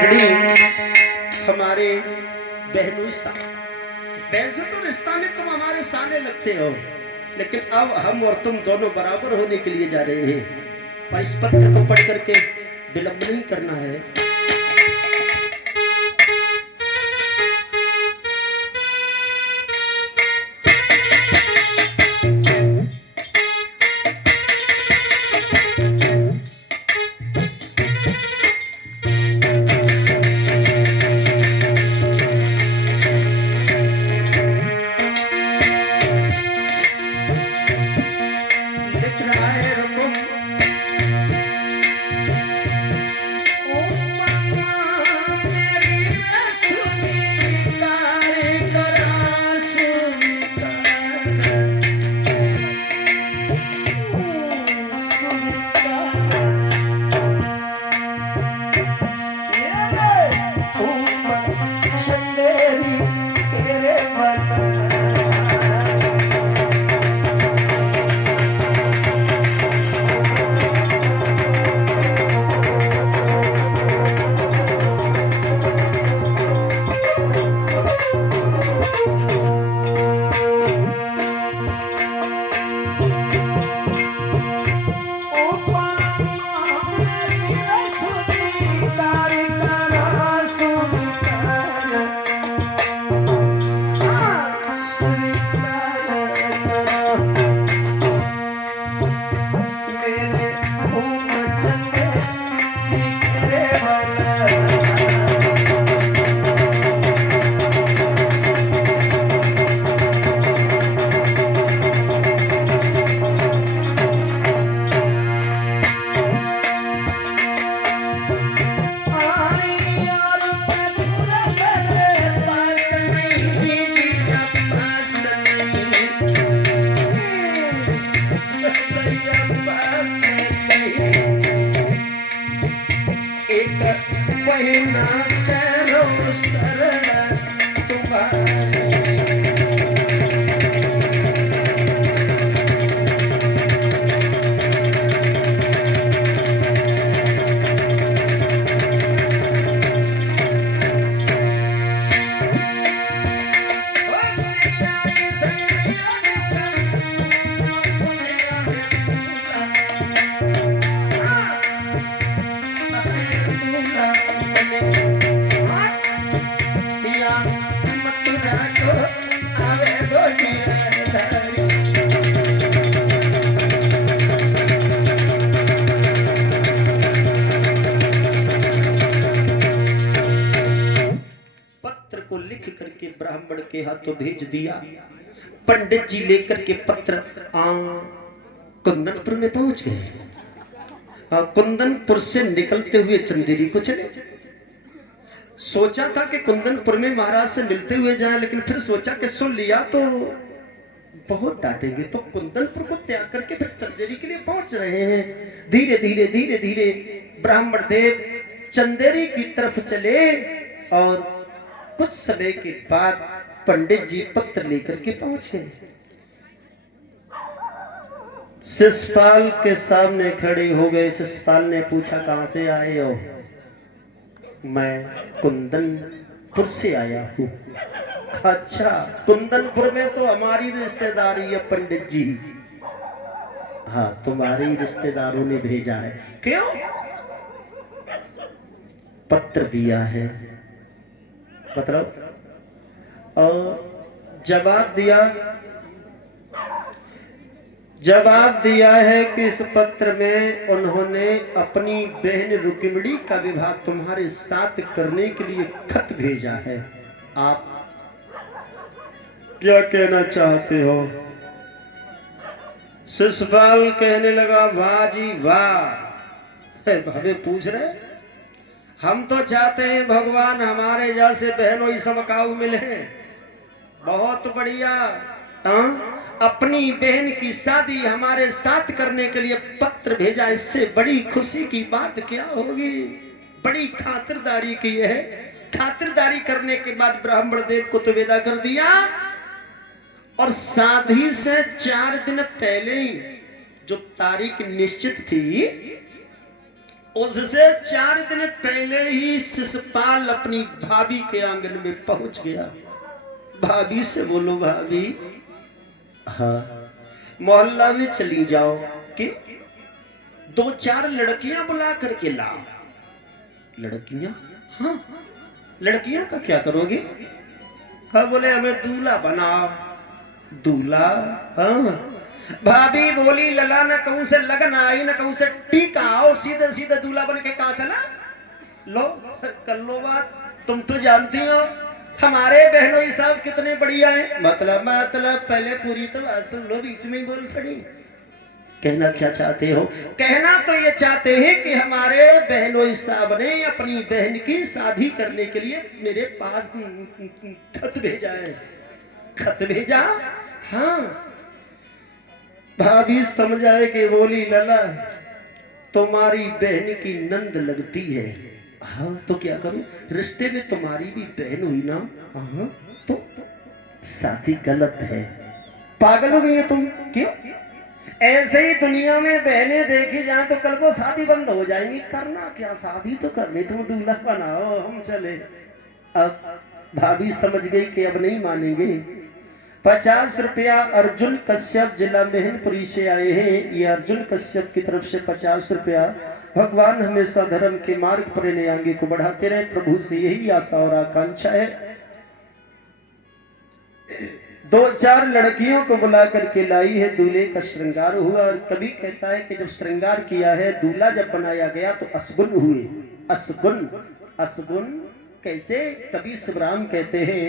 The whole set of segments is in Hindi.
रुक्मिणी हमारे बहनोई सा। वैसे तो रिश्ता में तुम हमारे साले लगते हो, लेकिन अब हम और तुम दोनों बराबर होने के लिए जा रहे हैं और इस पत्र को पढ़ करके विलंब नहीं करना है। ब्राह्मण के हाथों भेज दिया। पंडित जी लेकर के पत्र कुंदनपुर में पहुंच गए। कुंदनपुर से निकलते हुए चंदेरी को चले। सोचा था कि कुंदनपुर में महाराज से मिलते हुए जाए, लेकिन फिर सोचा कि सुन लिया तो बहुत डांटेंगे, तो कुंदनपुर को त्याग करके फिर चंदेरी के लिए पहुंच रहे हैं। धीरे धीरे धीरे धीरे ब्राह्मण देव चंदेरी की तरफ चले और कुछ समय के बाद पंडित जी पत्र लेकर के पहुंचे। शिषपाल के सामने खड़े हो गए। शिषपाल ने पूछा, कहां से आए हो? मैं कुंदनपुर से आया हूं। अच्छा, कुंदनपुर में तो हमारी रिश्तेदारी है पंडित जी। हाँ, तुम्हारे रिश्तेदारों ने भेजा है। क्यों? पत्र दिया है, मतलब और जवाब दिया है कि इस पत्र में उन्होंने अपनी बहन रुक्मिणी का विवाह तुम्हारे साथ करने के लिए खत भेजा है। आप क्या कहना चाहते हो? शिषपाल कहने लगा, वाह जी वाह। हमें पूछ रहे, हम तो चाहते हैं भगवान हमारे जैसे बहनों समकाऊ मिले। बहुत बढ़िया। अपनी बहन की शादी हमारे साथ करने के लिए पत्र भेजा, इससे बड़ी खुशी की बात क्या होगी? बड़ी खातिरदारी की है। खातिरदारी करने के बाद ब्राह्मण देव को तो विदा कर दिया और शादी से 4 दिन पहले ही जो तारीख निश्चित थी उससे 4 दिन पहले ही शिशुपाल अपनी भाभी के आंगन में पहुंच गया। भाभी से बोलो भाभी, हाँ मोहल्ला में चली जाओ कि 2-4 लड़कियां बुला करके लाओ। लड़कियां? हाँ लड़कियां का क्या करोगे? हाँ बोले हमें दूल्हा बनाओ। दूल्हा? हाँ। भाभी बोली लला न कहूं से लगन आई न कहूं से टीका आओ, सीधे सीधे दूल्हा बन के कहा चला। लो कर लो बात। तुम तो जानती हो हमारे बहनों साहब कितने बढ़िया हैं। मतलब पहले पूरी तो बात सुन लो, बीच में ही बोल पड़ी। कहना क्या चाहते हो? कहना तो ये चाहते हैं कि हमारे बहनोई साहब ने अपनी बहन की शादी करने के लिए मेरे पास खत भेजा है। खत भेजा? हाँ। भाभी समझाए कि बोली लला तुम्हारी बहन की नंद लगती है। हाँ तो क्या करूं? रिश्ते में तुम्हारी भी बहन हुई ना। हाँ तो शादी गलत है। पागल हो गई है तुम? क्यों? ऐसे ही दुनिया में बहनें देखी जाए तो कल को शादी बंद हो जाएंगी। करना क्या? शादी तो करनी, तुम दूल्हा बनाओ हम चले। अब भाभी समझ गई कि अब नहीं मानेंगे। 50 रुपया अर्जुन कश्यप जिला मेहनपुरी से आए हैं। ये अर्जुन कश्यप की तरफ से 50 रुपया। भगवान हमेशा धर्म के मार्ग पर इन्हें आगे को बढ़ाते रहे, प्रभु से यही आशा और आकांक्षा है। 2-4 लड़कियों को बुला करके लाई है। दूल्हे का श्रृंगार हुआ। और कभी कहता है कि जब श्रृंगार किया है, दूल्हा जब बनाया गया तो असगुन हुए। असगुन? असगुन कैसे? कभी शिवराम कहते हैं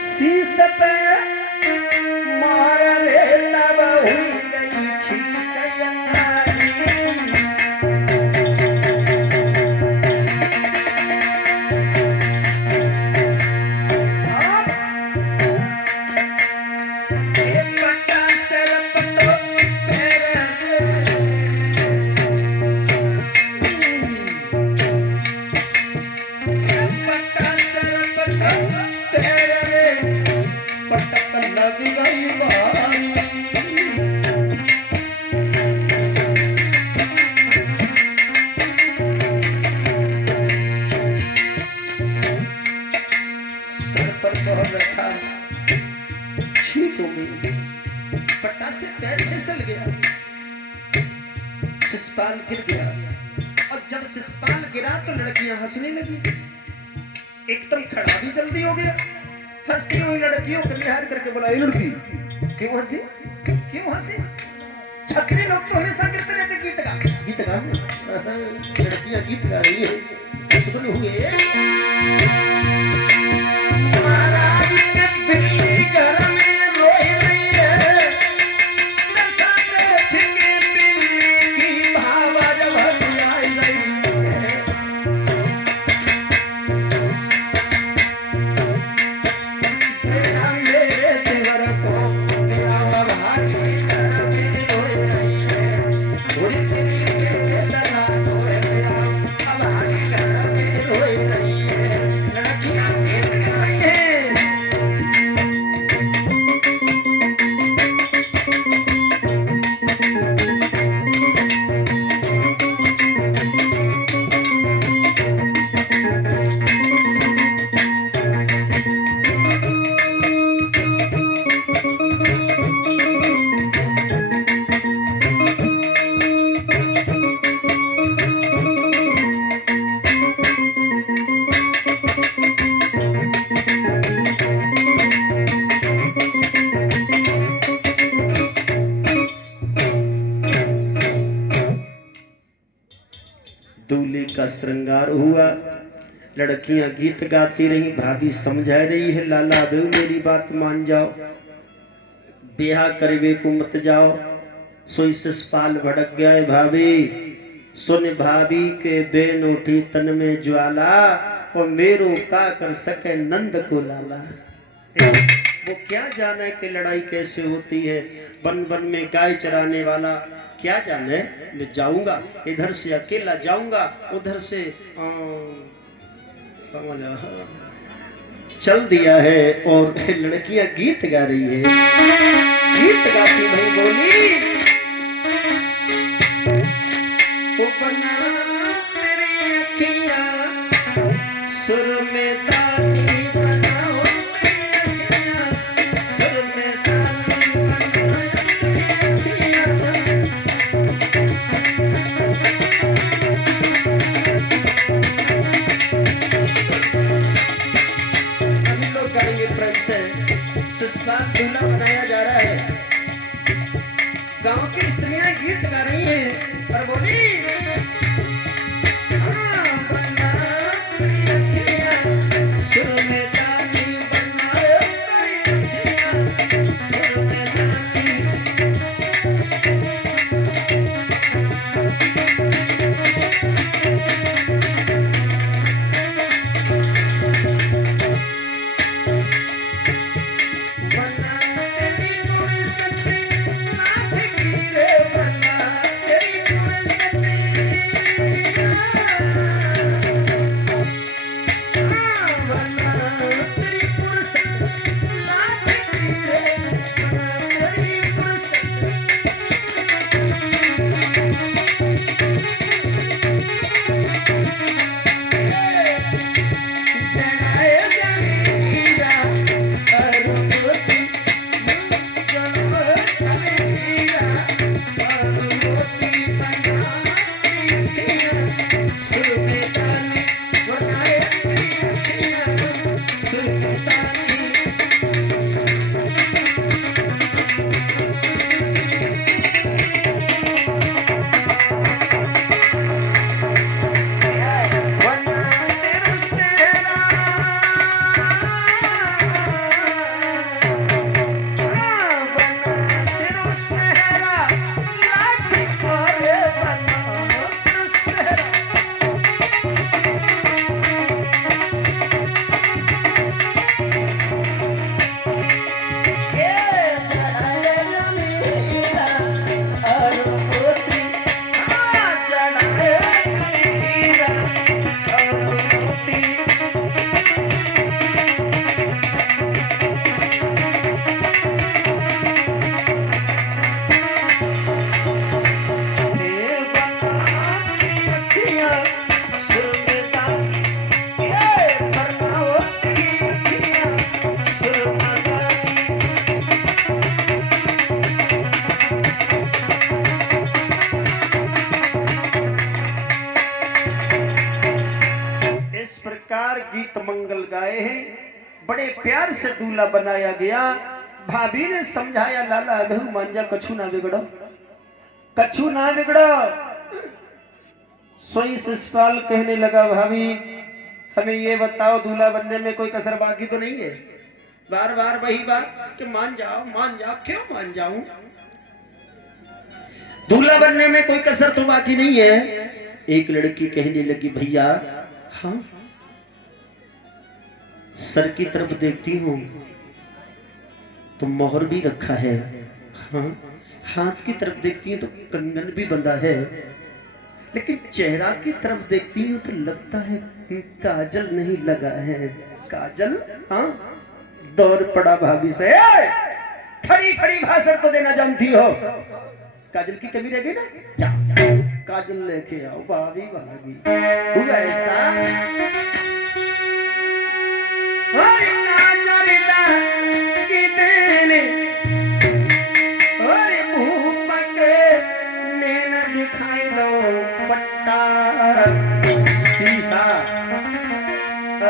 शीश पे मारा रे तब हुई गई छीक से पैर फिसल गया। शिशुपाल गिर गया। और जब शिशुपाल गिरा तो लड़कियां हंसने लगी। एकदम खड़ा भी जल्दी हो गया। हंसती हुई लड़कियों को निहार करके बोला, लड़की क्यों हंसी? क्यों हंसी? छतरी लोग तो हमेशा गिरते रहते। गीत गा, गीत गा। लड़कियां गीत गा रही है। हंसने हुए महाराज के बिल्ली घर में रोई रही है। दूल्हे का श्रृंगार हुआ। लड़कियां गीत गाती रही। भाभी समझा रही है, लाला दो मेरी बात मान जाओ, ब्याह करवे को मत जाओ। सोई शिशुपाल भड़क गया है। भाभी सुन, भाभी के बेन उठी तन में ज्वाला, और मेरो का कर सके नंद को लाला। वो क्या जाने कि लड़ाई कैसे होती है। वन वन में गाय चराने वाला क्या जाने। मैं जाऊंगा, इधर से अकेला जाऊंगा, उधर से समझ चल दिया है और लड़कियां गीत गा रही है। गीत गाती भाई बोली, ओ बना तेरी अखियां सुर में ताली बनाओ, सुर में ताली बनाओ। सभी लोग करेंगे प्रेम से। सिस्बान दूल्हा बनाया जा रहा है। गांव की स्त्रियां गीत गा रही हैं और बोली, गीत मंगल गाए हैं। बड़े प्यार से दूल्हा बनाया गया। भाभी ने समझाया, लाला बहू मान जा, कछु ना बिगड़ो, कछु ना बिगड़ो। सोई शिषपाल कहने लगा, भाभी हमें ये बताओ दूल्हा बनने में कोई कसर बाकी तो नहीं है? बार बार वही बात कि मान जाओ मान जाओ। क्यों मान जाऊं? दूल्हा बनने में कोई कसर तो बाकी नहीं है। एक लड़की कहने लगी, भैया हाँ, सर की तरफ देखती हूँ तो मोहर भी रखा है, हाँ हाथ की तरफ देखती हूँ तो कंगन भी बंधा है, लेकिन चेहरा की तरफ देखती हूँ तो लगता है काजल नहीं लगा है। काजल? हाँ। दौड़ पड़ा भाभी से, खड़ी खड़ी भाषण तो देना जानती हो, काजल की कमी रह गई ना, जा काजल लेके आओ। भाभी भागी हुआ ऐसा दिखाई दो पट्टा शीशा,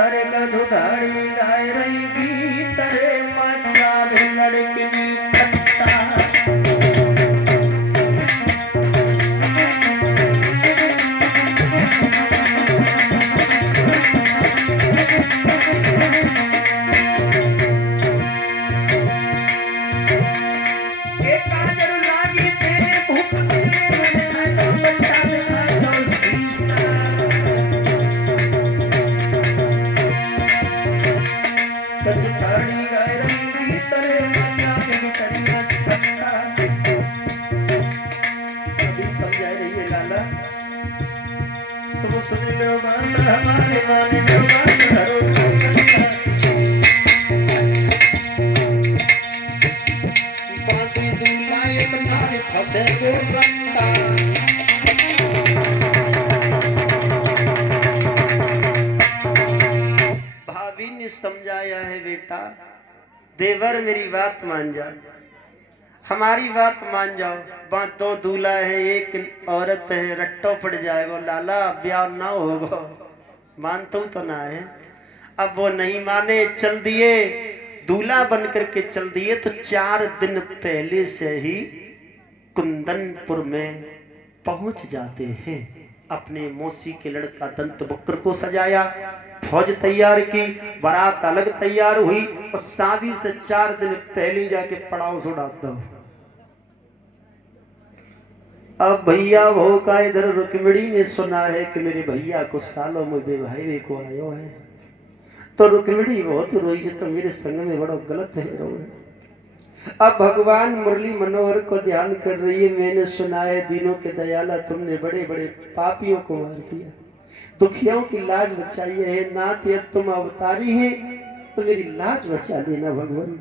अरे गधो धाड़ी गाय रही भीतरे मचा लड़की समझा रही है लाला, तो वो सुन लो हमारे प्यार फंसे वो रंगा। भाभी ने समझाया है बेटा, देवर मेरी बात मान जा, हमारी बात मान जाओ। दो दूल्हा है, एक औरत है, रट्टो पड़ जाएगा लाला, ब्याह ना होगा। मानता तो ना है। अब वो नहीं माने, चल दिए, दूल्हा बन करके चल दिए। तो 4 दिन पहले से ही कुंदनपुर में पहुंच जाते हैं। अपने मौसी के लड़का दंत बकर को सजाया, फौज तैयार की, बारात अलग तैयार हुई और शादी से 4 दिन पहले जाके पड़ाव सुड़ा दो। अब भैया वो का इधर रुक्मिणी ने सुना है कि मेरे भैया को सालों में बेभाई को आयो है। तो रुक्मिणी बहुत रोई, तो मेरे संग में बड़ा गलत है रो है। अब भगवान मुरली मनोहर को ध्यान कर रही है। मैंने सुना है दिनों के दयाला, तुमने बड़े बड़े पापियों को मार दिया, दुखियों की लाज बचाई है। नाथ यदि तुम अवतारी है तो मेरी लाज बचा देना भगवान।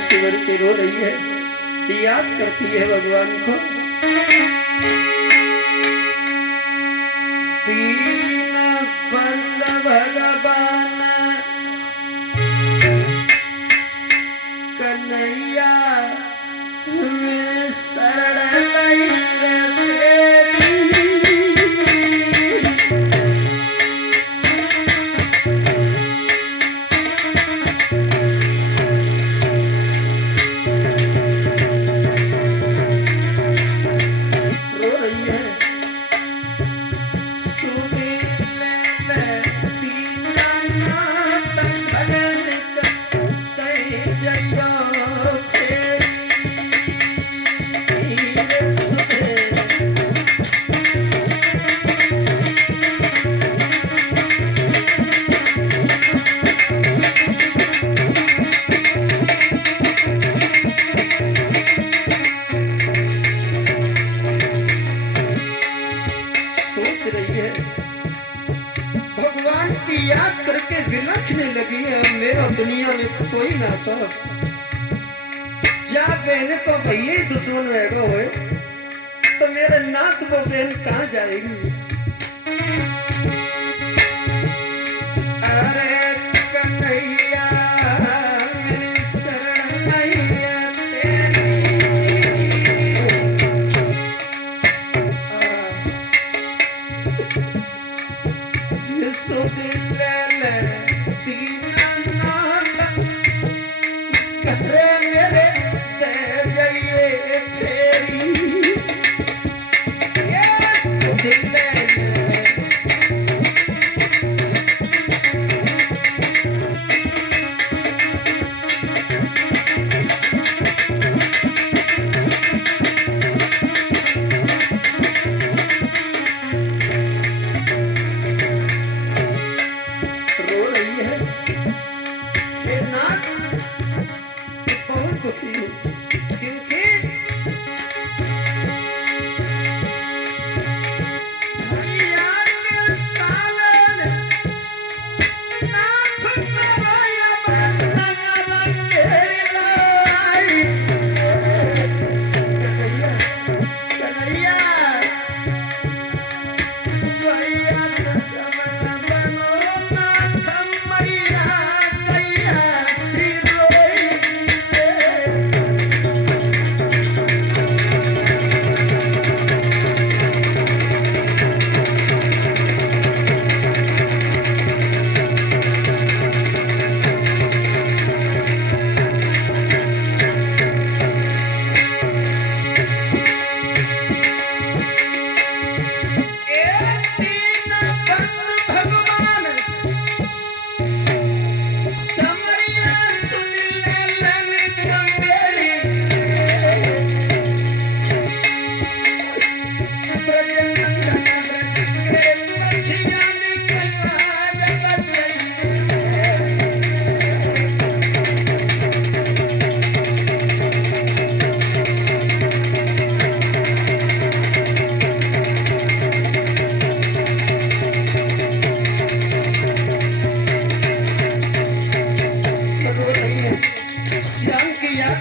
शिवर के रो रही है, याद करती है भगवान को। दीन बंद भगवान कन्हैया मेरे शरण दुनिया में कोई ना था। जा बहन तो भैया ही दुश्मन रहेगा हुए, तो मेरे नाथ वो बहन कहाँ जाएगी। अरे कन्हैया मेरी शरण मैया तेरी सो दिल ले see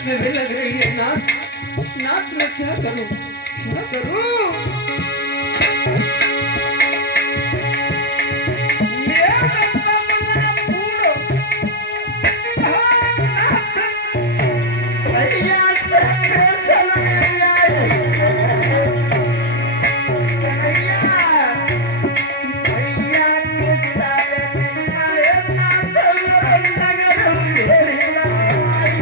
में भी लग रही है नाथ। नाथ मैं क्या करूं, क्या करूं? भैया से फैसल में आए, भैया किस ताले में आए, नाथ नगर घेरे लगाई।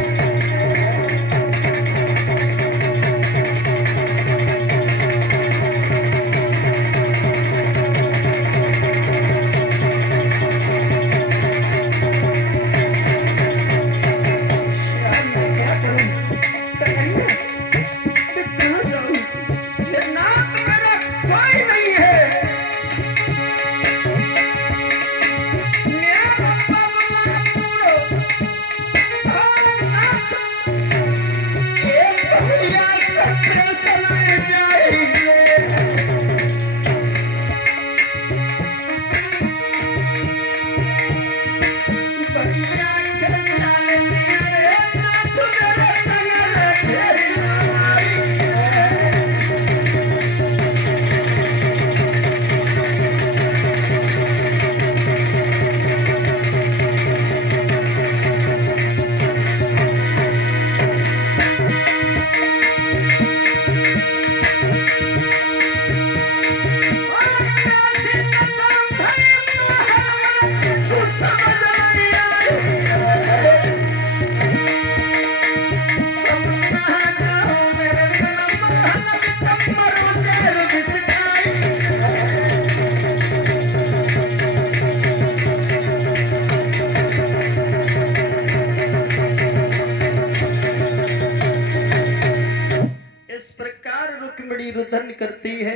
इस प्रकार रुक्मिणी रुदन करती है,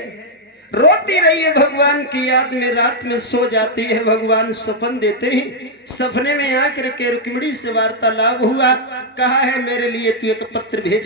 रोती रही है भगवान की याद में, रात में सो जाती है। भगवान सपन देते ही सपने में आकर के रुक्मिणी से वार्तालाप हुआ, कहा है मेरे लिए तू एक पत्र भेज।